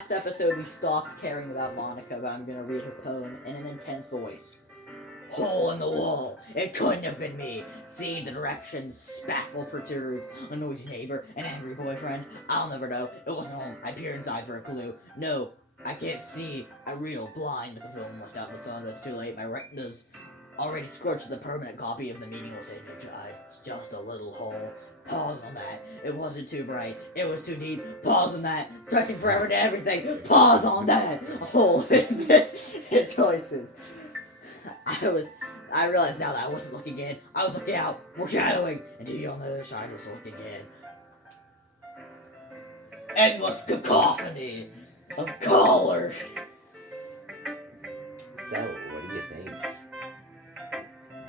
Last episode, we stopped caring about Monica, but I'm gonna read her poem in an intense voice. Hole in the wall. It couldn't have been me. See the directions, spackle protrudes, a noisy neighbor, an angry boyfriend. I'll never know. It wasn't home. I peer inside for a clue. No, I can't see. I reel blind. The film left out in the sun. That's too late. My retina's already scorched. The permanent copy of the meeting will say no tried. It's just a little hole. Pause on that. It wasn't too bright. It was too deep. Pause on that. Stretching forever to everything. Pause on that. A hole in choices. I realized now that I wasn't looking in. I was looking out, foreshadowing, and he on the other side was looking in. Endless cacophony of color. So, what do you think?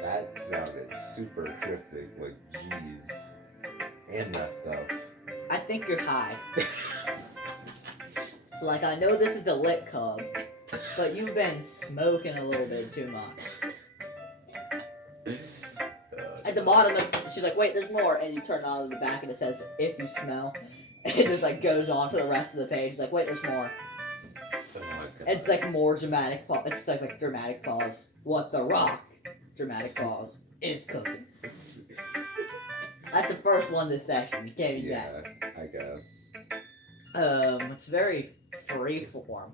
That sounded super cryptic, like jeez, and messed up. I think you're high. Like, I know this is the lit club, but you've been smoking a little bit too much. At the bottom, she's like, wait, there's more. And you turn on the back and it says, if you smell. And it just like goes on for the rest of the page. Like, wait, there's more. Oh my god. It's like more dramatic pause. It's like dramatic pause. What the rock? Dramatic pause is cooking. That's the first one this session. You can't be Yeah, I guess. It's very free form,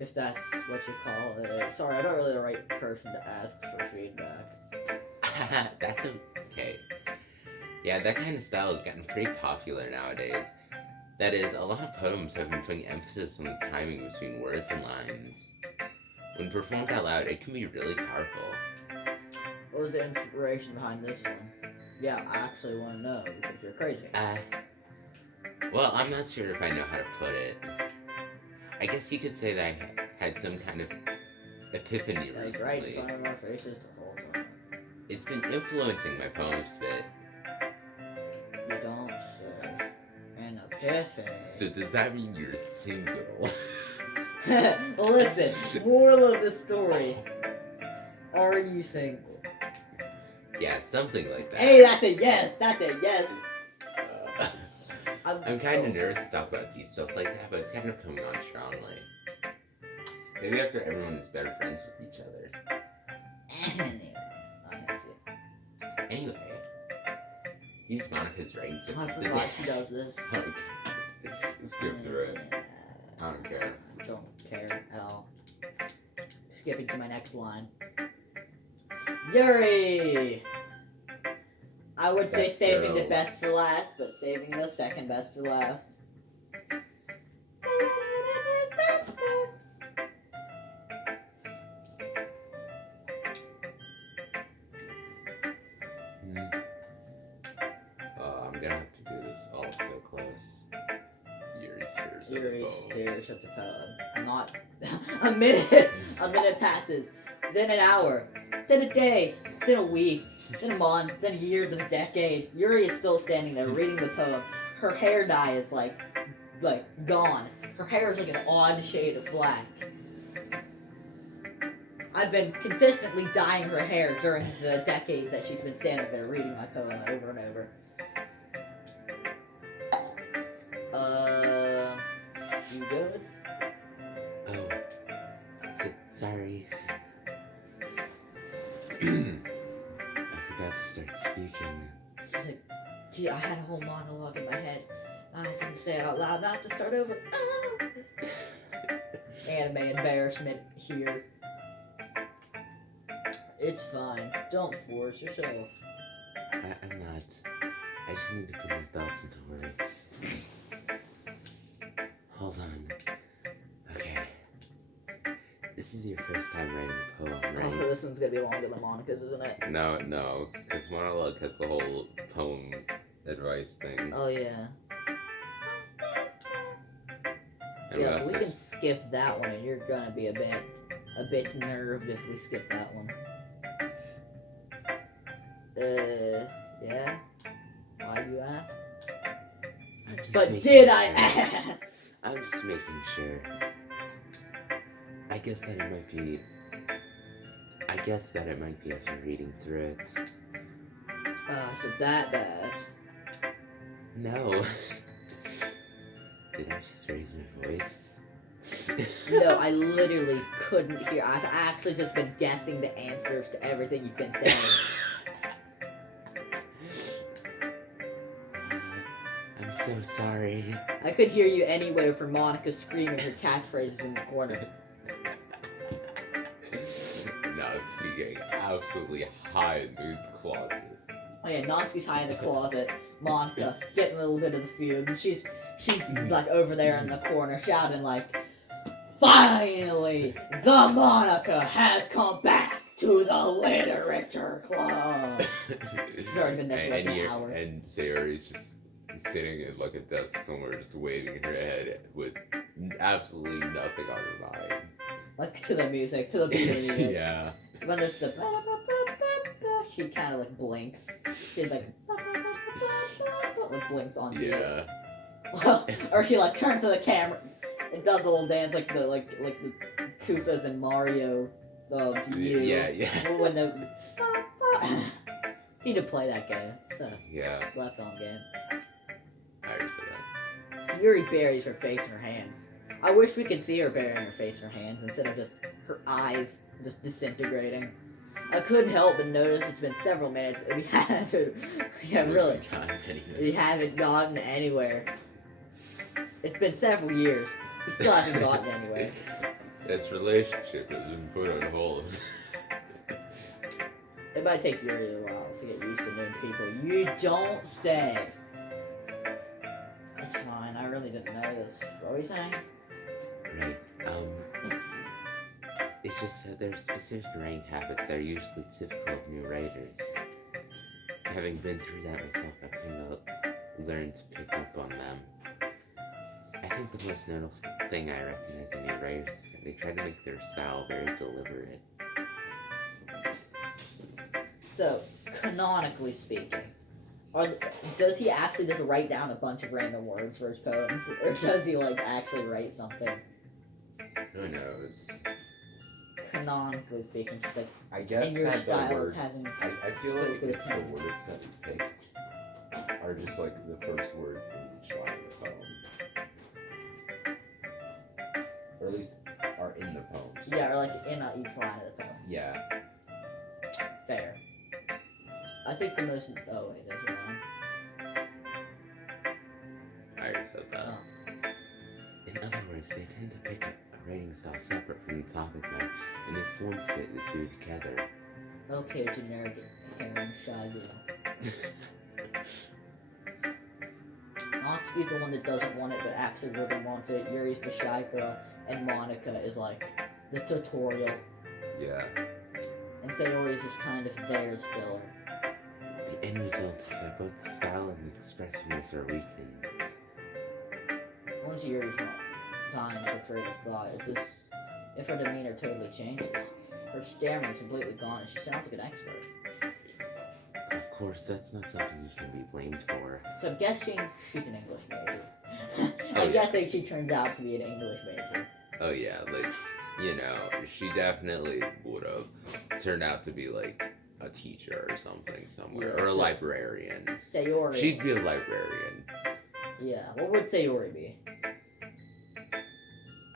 if that's what you call it. Sorry, I'm not really the right person to ask for feedback. That's okay. Yeah, that kind of style has gotten pretty popular nowadays. That is, a lot of poems have been putting emphasis on the timing between words and lines. When performed out loud, it can be really powerful. What was the inspiration behind this one? Yeah, I actually want to know, because you're crazy. Well, I'm not sure if I know how to put it. I guess you could say that I had some kind of epiphany That's right, recently. in front of our faces the whole time. It's been influencing my poems a bit. You don't say. An epiphany. So does that mean you're single? Well, listen, moral of the story. Are you single? Yeah, something like that. Hey, that's a yes! That's a yes! I'm kind of nervous to talk about these stuff like that, but it's kind of coming on strongly. Maybe after everyone is better friends with each other. Anyway, honestly. Anyway, here's Monica's writing tip I of the forgot day. she does this. Okay. Skip through it. I don't care. Don't care at all. Skipping to my next line. Yuri! I would say Best saving girl. the best for last, but saving the second best for last. I'm gonna have to do this all so close. Yuri stares at the Yuri bow. stares at the poem. I'm not. A minute passes. Then an hour. Then a day. Then a week. Then a month. Then a year. Then a decade. Yuri is still standing there reading the poem. Her hair dye is like gone. Her hair is like an odd shade of black. I've been consistently dyeing her hair during the decades that she's been standing there reading my poem over and over. You good? Oh, sorry. I forgot to start speaking. She's like, gee, I had a whole monologue in my head. I didn't say it out loud. Now I have to start over. Ah. Anime embarrassment here. It's fine. Don't force yourself. I'm not. I just need to put my thoughts into words. Hold on. Okay. This is your first time writing a poem, right? Oh, this one's gonna be longer than Monica's, isn't it? No, because monologue has the whole poem advice thing. Oh, yeah. And Yeah, that's we can just- skip that one, and you're gonna be a bit nerved if we skip that one. Yeah? Why you ask? I'm just But making did sure. I ask? I'm just making sure. I guess that it might be after reading through it. So that bad. No. Did I just raise my voice? No, I literally couldn't hear. I've actually just been guessing the answers to everything you've been saying. I'm so sorry. I could hear you anywhere from Monica screaming her catchphrases in the corner. Now it's getting absolutely high in the closet. Oh yeah, Natsuki's high in the closet. Monica getting a little bit of the fume. She's like over there in the corner shouting like, "Finally, the Monica has come back to the literature club." She's already been there for like an hour. And Sayori's just sitting in like a desk somewhere, just waving her head with absolutely nothing on her mind. Like to the music, to the beat of the music. Yeah. When there's the she kind of like blinks. She's like blinks on the Yeah. or she like turns to the camera and does a little dance like the Koopas and Mario. Yeah. When the need to play that game. It's a Yeah. slept on game. I already said that. Yuri buries her face in her hands. I wish we could see her burying her face in her hands instead of just her eyes just disintegrating. I couldn't help but notice it's been several minutes and we haven't gotten anywhere. It's been several years. We still haven't gotten anywhere. This relationship has been put on hold. It might take Yuri a while to get used to new people. You don't say. It's fine. I really didn't know this. What were you saying? Right. It's just that there's specific writing habits that are usually typical of new writers. Having been through that myself, I kind of learned to pick up on them. I think the most notable thing I recognize in new writers is that they try to make their style very deliberate. So, canonically speaking, does he actually just write down a bunch of random words for his poems, or does he like actually write something? Who knows? Canonically speaking, just like I guess and your that the style words, hasn't. I feel like it's the words that we picked are just like the first word in each line of the poem. Or at least are in the poem. So. Yeah, or like in each line of the poem. Yeah. Fair. I think the most. Oh wait, there's a line. I already said that. Oh. In other words, they tend to pick a writing style separate from the topic matter, and they form fit the two together. Okay, generic Aaron shy girl. Natsuki's the one that doesn't want it but actually really wants it. Yuri's the shy girl, and Monica is like the tutorial. Yeah. And Sayori's just kind of there as filler. The end result is that both the style and the expressiveness are weakened. Once Yuri's not finds her creative thought, it's just if her demeanor totally changes. Her stammering's completely gone and she sounds like an expert. Of course, that's not something you can be blamed for. So I'm guessing she's an English major. Oh, I'm yeah. guessing she turns out to be an English major. Oh yeah, like, you know, she definitely would have turned out to be like a teacher or something somewhere, Yeah, or a so- librarian. Sayori. She'd be a librarian. Yeah, what would Sayori be?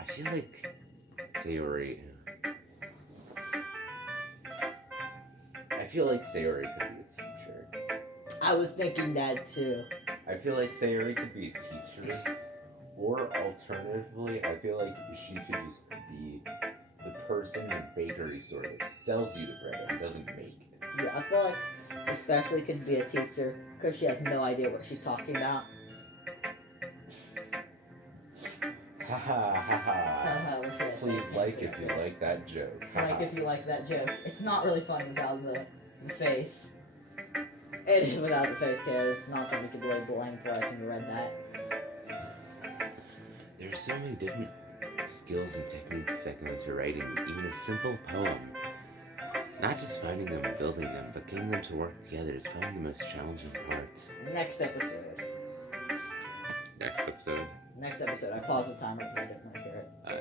I feel like Sayori. I feel like Sayori could be a teacher. I was thinking that too. I feel like Sayori could be a teacher. Or alternatively, I feel like she could just be the person in the bakery store that sells you the bread and doesn't make it. Yeah, I feel like especially could be a teacher because she has no idea what she's talking about. Ha ha ha ha. Please like if you like that joke. Like if you like that joke. It's not really funny without the face. And without the face, because it's not something we could really blame for us when we read that. There's so many different skills and techniques that go into writing even a simple poem. Not just finding them and building them, but getting them to work together is probably the most challenging part. Next episode. Next episode. Next episode. I paused the timer because I didn't want to